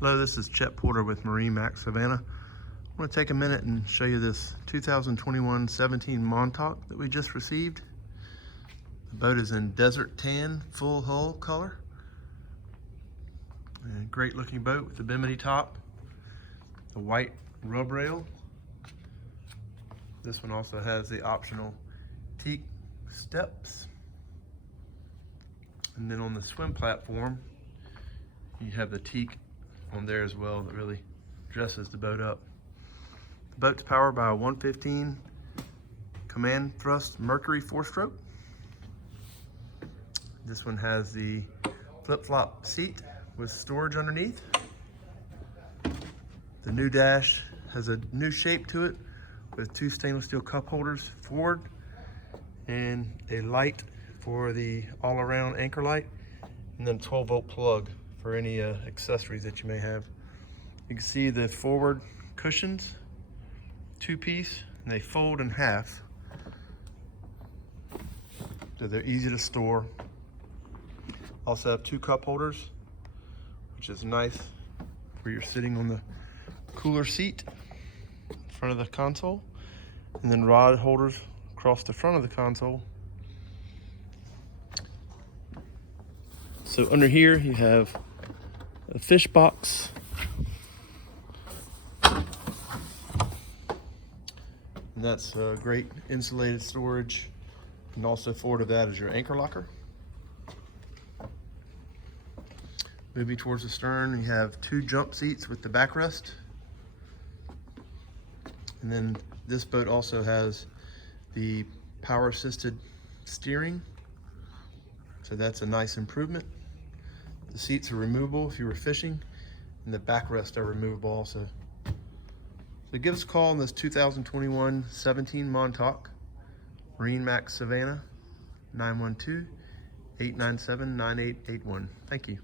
Hello, this is Chet Porter with MarineMax, Savannah. I want to take a minute and show you this 2021 17 Montauk that we just received. The boat is in desert tan, full hull color. And great looking boat with the bimini top, the white rub rail. This one also has the optional teak steps. And then on the swim platform, you have the teak on there as well that really dresses the boat up. The boat's powered by a 115 command thrust Mercury 4-stroke. This one has the flip-flop seat with storage underneath. The new dash has a new shape to it with 2 stainless steel cup holders forward and a light for the all-around anchor light, and then 12-volt plug for any accessories that you may have. You can see the forward cushions, 2-piece, and they fold in half, so they're easy to store. Also have 2 cup holders, which is nice where you're sitting on the cooler seat in front of the console, and then rod holders across the front of the console. So under here you have a fish box, and that's great insulated storage, and also forward of that is your anchor locker. Moving towards the stern, you have 2 jump seats with the backrest, and then this boat also has the power assisted steering, so that's a nice improvement. The seats are removable if you were fishing, and the backrests are removable also. So give us a call on this 2021 17 Montauk, MarineMax Savannah, 912-897-9881. Thank you.